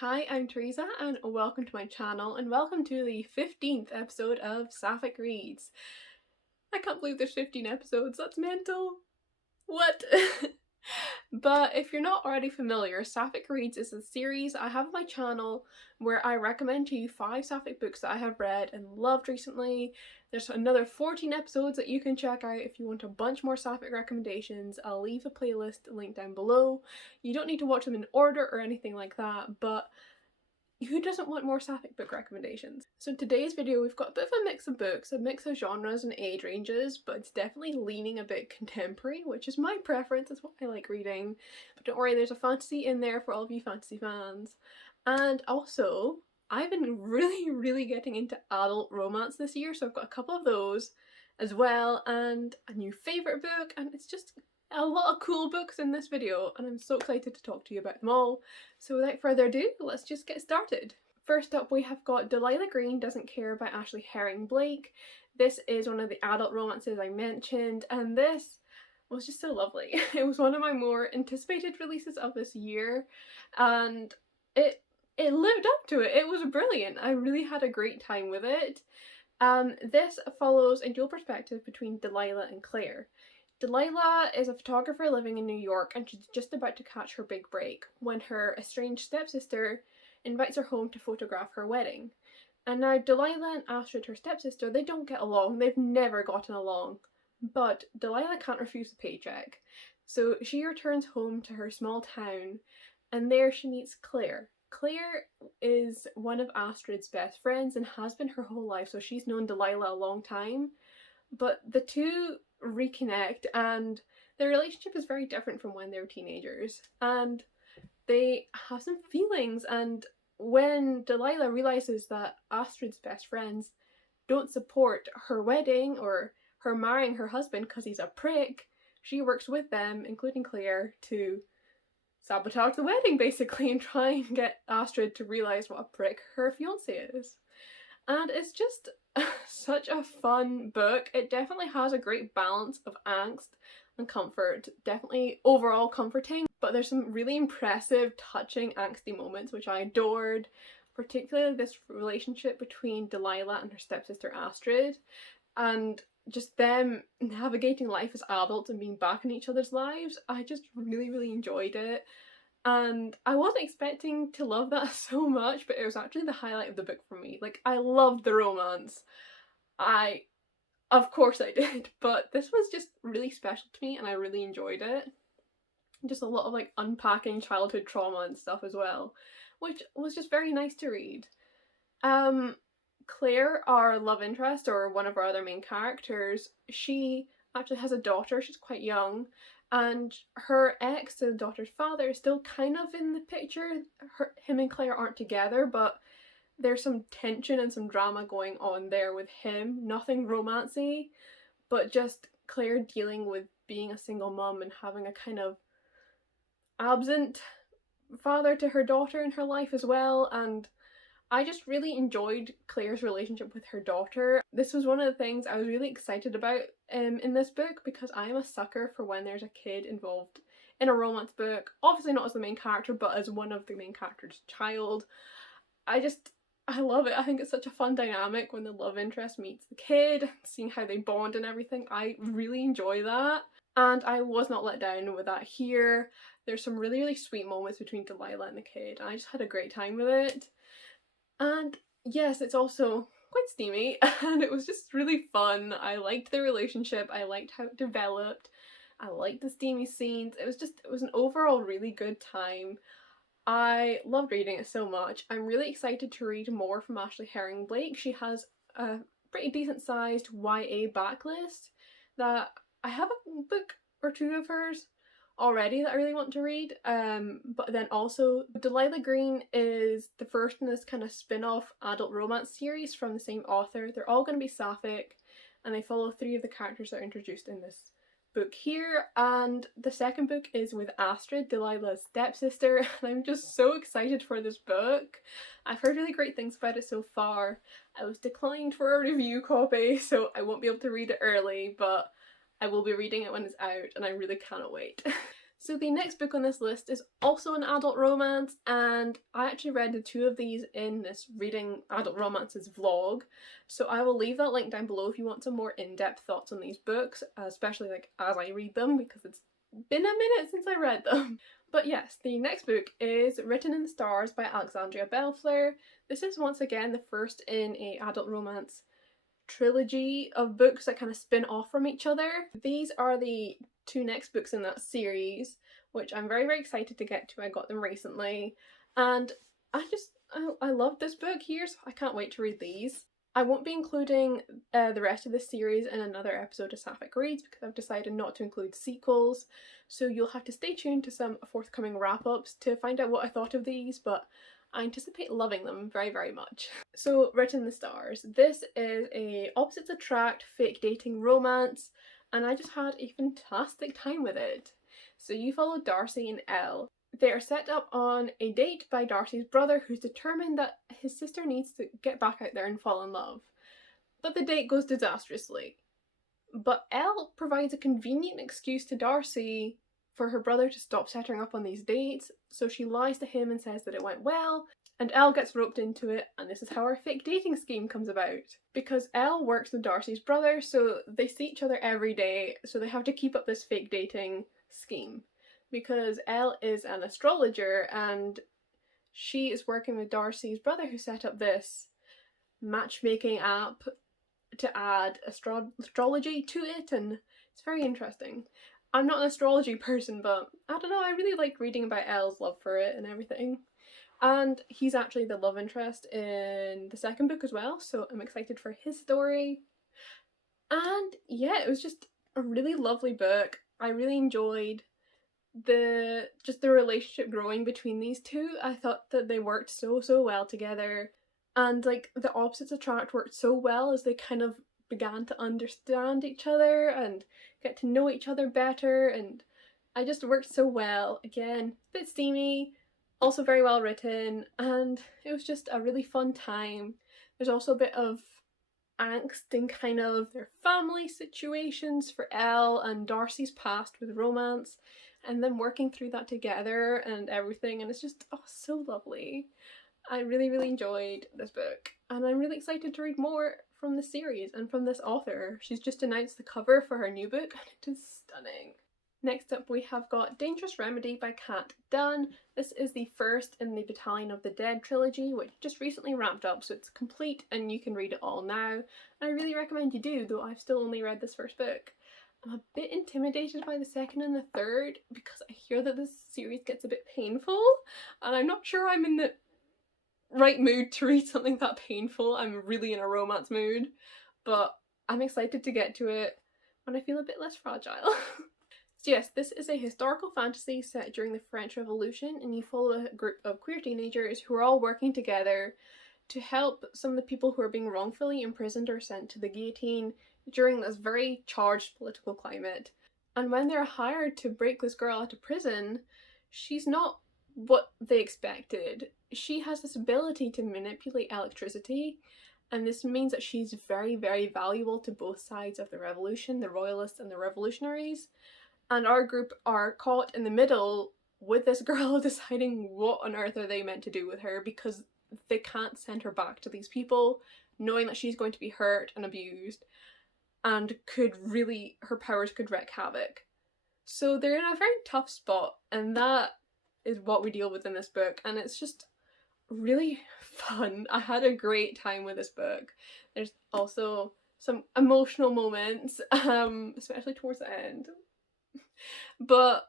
Hi, I'm Theresa and welcome to my channel and welcome to the 15th episode of Sapphic Reads. I can't believe there's 15 episodes, that's mental. What? But if you're not already familiar, Sapphic Reads is a series I have on my channel where I recommend to you 5 Sapphic books that I have read and loved recently. There's another 14 episodes that you can check out if you want a bunch more Sapphic recommendations. I'll leave a playlist link down below. You don't need to watch them in order or anything like that, but who doesn't want more Sapphic book recommendations? So in today's video we've got a bit of a mix of books, a mix of genres and age ranges, but it's definitely leaning a bit contemporary, which is my preference, it's what I like reading. But don't worry, there's a fantasy in there for all of you fantasy fans. And also, I've been really getting into adult romance this year, so I've got a couple of those as well, and a new favourite book, and it's just a lot of cool books in this video and I'm so excited to talk to you about them all. So without further ado, let's just get started. First up we have got Delilah Green Doesn't Care by Ashley Herring Blake. This is one of the adult romances I mentioned and this was just so lovely. It was one of my more anticipated releases of this year and it lived up to it. It was brilliant. I really had a great time with it. This follows a dual perspective between Delilah and Claire. Delilah is a photographer living in New York and she's just about to catch her big break when her estranged stepsister invites her home to photograph her wedding. And now Delilah and Astrid, her stepsister, they don't get along, they've never gotten along. But Delilah can't refuse the paycheck. So she returns home to her small town and there she meets Claire. Claire is one of Astrid's best friends and has been her whole life, so she's known Delilah a long time. But the two reconnect and their relationship is very different from when they were teenagers and they have some feelings, and when Delilah realises that Astrid's best friends don't support her wedding or her marrying her husband because he's a prick, she works with them, including Claire, to sabotage the wedding basically and try and get Astrid to realise what a prick her fiancé is. And it's just such a fun book. It definitely has a great balance of angst and comfort, definitely overall comforting, but there's some really impressive, touching, angsty moments which I adored, particularly this relationship between Delilah and her stepsister Astrid, and just them navigating life as adults and being back in each other's lives. I just really enjoyed it. And I wasn't expecting to love that so much, but it was actually the highlight of the book for me. Like, I loved the romance. Of course I did, but this was just really special to me and I really enjoyed it. Just a lot of like unpacking childhood trauma and stuff as well, which was just very nice to read. Claire, our love interest, or one of our other main characters, she actually has a daughter, she's quite young, and her ex, the daughter's father, is still kind of in the picture. Him and Claire aren't together, but there's some tension and some drama going on there with him. Nothing romancy, but just Claire dealing with being a single mum and having a kind of absent father to her daughter in her life as well. And I just really enjoyed Claire's relationship with her daughter. This was one of the things I was really excited about in this book, because I am a sucker for when there's a kid involved in a romance book. Obviously not as the main character, but as one of the main character's child. I love it. I think it's such a fun dynamic when the love interest meets the kid, seeing how they bond and everything. I really enjoy that. And I was not let down with that here. There's some really sweet moments between Delilah and the kid, and I just had a great time with it. And yes, it's also quite steamy and it was just really fun. I liked the relationship, I liked how it developed, I liked the steamy scenes. It was an overall really good time. I loved reading it so much. I'm really excited to read more from Ashley Herring Blake. She has a pretty decent sized YA backlist that I have a book or two of hers already that I really want to read, but then also Delilah Green is the first in this kind of spin-off adult romance series from the same author. They're all going to be sapphic and they follow 3 of the characters that are introduced in this book here, and the second book is with Astrid, Delilah's stepsister, and I'm just so excited for this book. I've heard really great things about it so far. I was declined for a review copy, so I won't be able to read it early, but I will be reading it when it's out and I really cannot wait. So the next book on this list is also an adult romance, and I actually read the two of these in this Reading Adult Romances vlog, so I will leave that link down below if you want some more in-depth thoughts on these books, especially like as I read them, because it's been a minute since I read them. But yes, the next book is Written in the Stars by Alexandria Belfer. This is once again the first in a adult romance trilogy of books that kind of spin off from each other. These are the two next books in that series, which I'm very, very excited to get to. I got them recently, and I love this book here, so I can't wait to read these. I won't be including the rest of the series in another episode of Sapphic Reads because I've decided not to include sequels, so you'll have to stay tuned to some forthcoming wrap-ups to find out what I thought of these, but I anticipate loving them very, very much. So, Written in the Stars. This is a opposites attract fake dating romance, and I just had a fantastic time with it. So you follow Darcy and Elle. They are set up on a date by Darcy's brother, who's determined that his sister needs to get back out there and fall in love. But the date goes disastrously. But Elle provides a convenient excuse to Darcy for her brother to stop setting up on these dates, so she lies to him and says that it went well, and Elle gets roped into it, and this is how our fake dating scheme comes about. Because Elle works with Darcy's brother, so they see each other every day, so they have to keep up this fake dating scheme. Because Elle is an astrologer, and she is working with Darcy's brother, who set up this matchmaking app to add astrology to it, and it's very interesting. I'm not an astrology person, but I don't know, I really like reading about Elle's love for it and everything. And he's actually the love interest in the second book as well, so I'm excited for his story. And yeah, it was just a really lovely book. I really enjoyed the relationship growing between these two. I thought that they worked so well together, and like the opposites attract worked so well as they kind of began to understand each other and get to know each other better, and I just worked so well. Again, a bit steamy, also very well written, and it was just a really fun time. There's also a bit of angst in kind of their family situations for Elle and Darcy's past with romance, and then working through that together and everything, and it's just so lovely. I really enjoyed this book, and I'm really excited to read more from the series and from this author. She's just announced the cover for her new book, and it is stunning. Next up we have got Dangerous Remedy by Dunn. This is the first in the Battalion of the Dead trilogy, which just recently wrapped up, so it's complete and you can read it all now. I really recommend you do, though I've still only read this first book. I'm a bit intimidated by the second and the third because I hear that this series gets a bit painful, and I'm not sure I'm in the right mood to read something that painful. I'm really in a romance mood, but I'm excited to get to it when I feel a bit less fragile. So yes, this is a historical fantasy set during the French Revolution, and you follow a group of queer teenagers who are all working together to help some of the people who are being wrongfully imprisoned or sent to the guillotine during this very charged political climate. And when they're hired to break this girl out of prison, she's not what they expected. She has this ability to manipulate electricity, and this means that she's very valuable to both sides of the revolution, the royalists and the revolutionaries. And our group are caught in the middle with this girl deciding what on earth are they meant to do with her, because they can't send her back to these people knowing that she's going to be hurt and abused, and her powers could wreak havoc. So they're in a very tough spot, and that is what we deal with in this book, and it's just really fun. I had a great time with this book. There's also some emotional moments, especially towards the end. But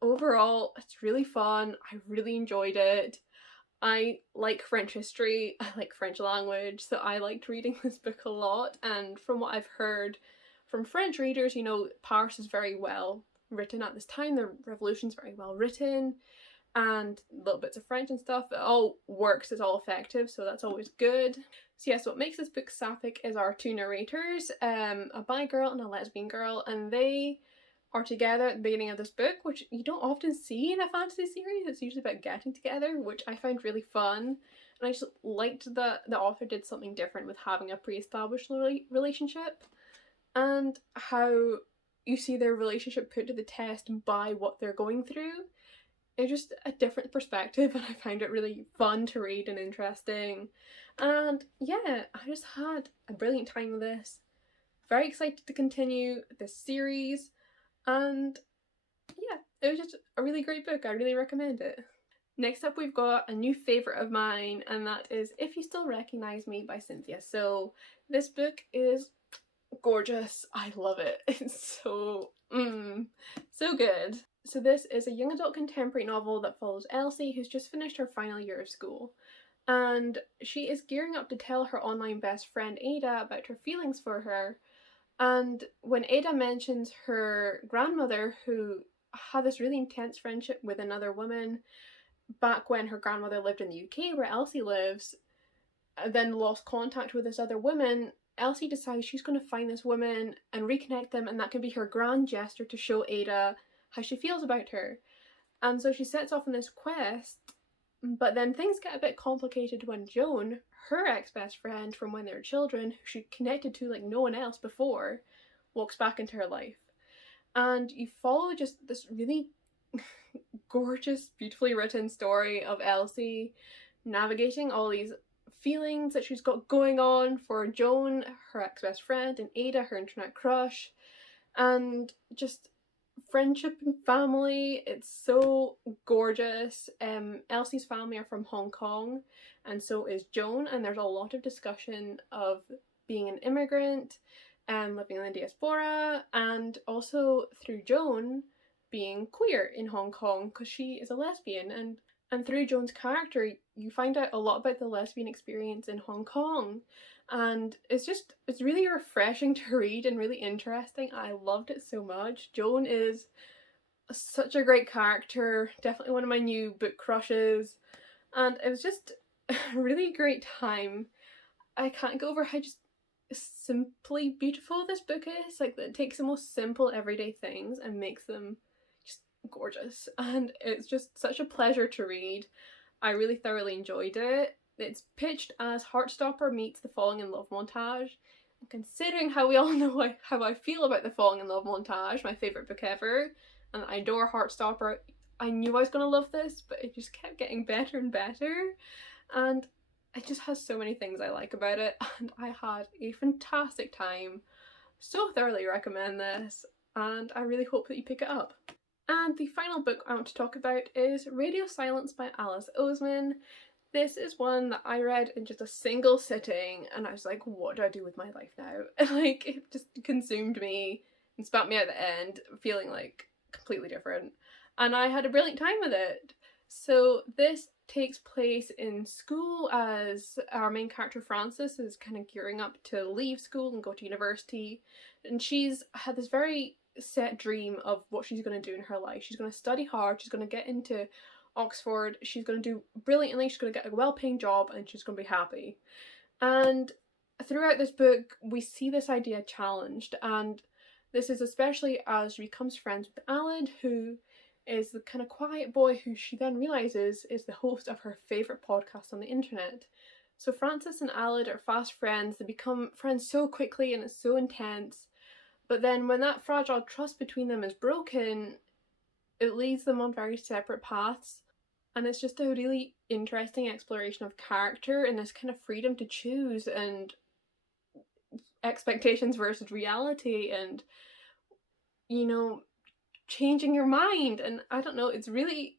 overall, it's really fun. I really enjoyed it. I like French history, I like French language, so I liked reading this book a lot, and from what I've heard from French readers, you know, Paris is very well written at this time, the revolution's very well written, and little bits of French and stuff, it all works, it's all effective, so that's always good. So yes, what makes this book sapphic is our two narrators, a bi girl and a lesbian girl, and they are together at the beginning of this book, which you don't often see in a fantasy series. It's usually about getting together, which I find really fun. And I just liked that the author did something different with having a pre-established relationship, and how you see their relationship put to the test by what they're going through. It's just a different perspective, and I find it really fun to read and interesting. And yeah, I just had a brilliant time with this. Very excited to continue this series, and yeah, it was just a really great book. I really recommend it. Next up, we've got a new favourite of mine, and that is If You Still Recognise Me by Cynthia. So this book is gorgeous. I love it. It's so good. So this is a young adult contemporary novel that follows Elsie, who's just finished her final year of school. And she is gearing up to tell her online best friend Ada about her feelings for her. And when Ada mentions her grandmother, who had this really intense friendship with another woman back when her grandmother lived in the UK where Elsie lives, then lost contact with this other woman, Elsie decides she's going to find this woman and reconnect them, and that can be her grand gesture to show Ada how she feels about her. And so she sets off on this quest, but then things get a bit complicated when Joan, her ex-best friend from when they were children, who she connected to like no one else before, walks back into her life. And you follow just this really gorgeous, beautifully written story of Elsie navigating all these feelings that she's got going on for Joan, her ex-best friend, and Ada, her internet crush, and just friendship and family. It's so gorgeous. Elsie's family are from Hong Kong, and so is Joan, and there's a lot of discussion of being an immigrant and living in the diaspora, and also through Joan being queer in Hong Kong because she is a lesbian, and through Joan's character you find out a lot about the lesbian experience in Hong Kong, and it's really refreshing to read and really interesting. I loved it so much. Joan is such a great character, definitely one of my new book crushes, and it was just a really great time. I can't go over how just simply beautiful this book is. Like, it takes the most simple everyday things and makes them just gorgeous, and it's just such a pleasure to read. I really thoroughly enjoyed it. It's pitched as Heartstopper meets the Falling in Love montage. And considering how we all know how I feel about the Falling in Love montage, my favourite book ever, and I adore Heartstopper, I knew I was going to love this, but it just kept getting better and better. And it just has so many things I like about it, and I had a fantastic time. So thoroughly recommend this, and I really hope that you pick it up. And the final book I want to talk about is Radio Silence by Alice Oswin. This is one that I read in just a single sitting, and I was like, what do I do with my life now? Like, it just consumed me and spat me out the end, feeling like completely different. And I had a brilliant time with it. So this takes place in school as our main character Frances is kind of gearing up to leave school and go to university, and she's had this very set dream of what she's going to do in her life. She's going to study hard, she's going to get into Oxford, she's going to do brilliantly, she's going to get a well-paying job, and she's going to be happy. And throughout this book we see this idea challenged, and this is especially as she becomes friends with Aled, who is the kind of quiet boy who she then realises is the host of her favourite podcast on the internet. So Frances and Aled are fast friends. They become friends so quickly and it's so intense. But then when that fragile trust between them is broken, it leads them on very separate paths. And it's just a really interesting exploration of character and this kind of freedom to choose, and expectations versus reality, and, you know, changing your mind. And I don't know, it's really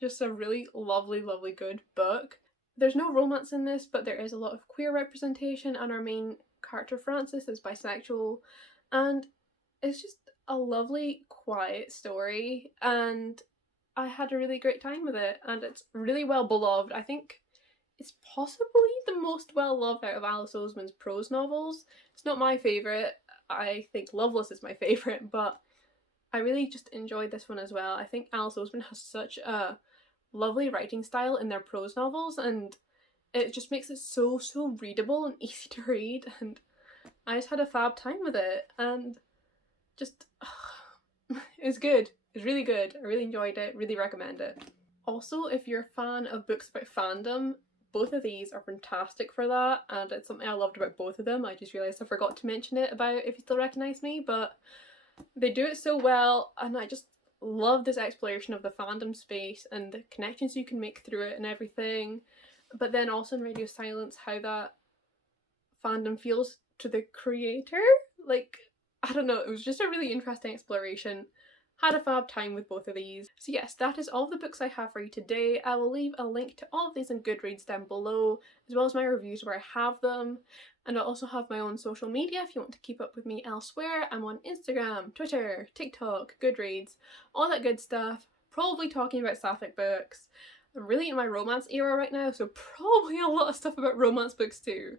just a really lovely good book. There's no romance in this, but there is a lot of queer representation, and our main character Frances is bisexual, and it's just a lovely quiet story, and I had a really great time with it, and it's really well beloved. I think it's possibly the most well loved out of Alice Oseman's prose novels. It's not my favourite. I think Loveless is my favourite, but I really just enjoyed this one as well. I think Alice Oseman has such a lovely writing style in their prose novels, and it just makes it so readable and easy to read, and I just had a fab time with it, and just it's good. It's really good. I really enjoyed it. Really recommend it. Also, if you're a fan of books about fandom, both of these are fantastic for that, and it's something I loved about both of them. I just realised I forgot to mention it about If You Still Recognise Me, but They do it so well, and I just love this exploration of the fandom space and the connections you can make through it and everything. But then also in Radio Silence, how that fandom feels to the creator. Like, I don't know, it was just a really interesting exploration. Had a fab time with both of these. So yes, that is all of the books I have for you today. I will leave a link to all of these in Goodreads down below, as well as my reviews where I have them. And I also have my own social media if you want to keep up with me elsewhere. I'm on Instagram, Twitter, TikTok, Goodreads, all that good stuff. Probably talking about sapphic books. I'm really in my romance era right now, so probably a lot of stuff about romance books too.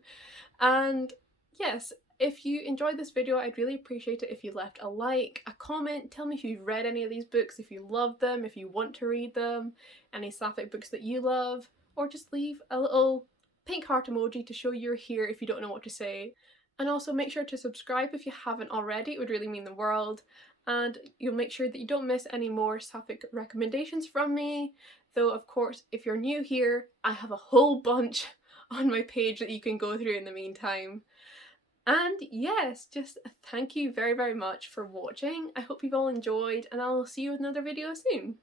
And yes, if you enjoyed this video, I'd really appreciate it if you left a like, a comment, tell me if you've read any of these books, if you love them, if you want to read them, any sapphic books that you love, or just leave a little pink heart emoji to show you're here if you don't know what to say. And also make sure to subscribe if you haven't already, it would really mean the world. And you'll make sure that you don't miss any more sapphic recommendations from me. Though, of course, if you're new here, I have a whole bunch on my page that you can go through in the meantime. And yes, just thank you very, very much for watching. I hope you've all enjoyed, and I'll see you with another video soon.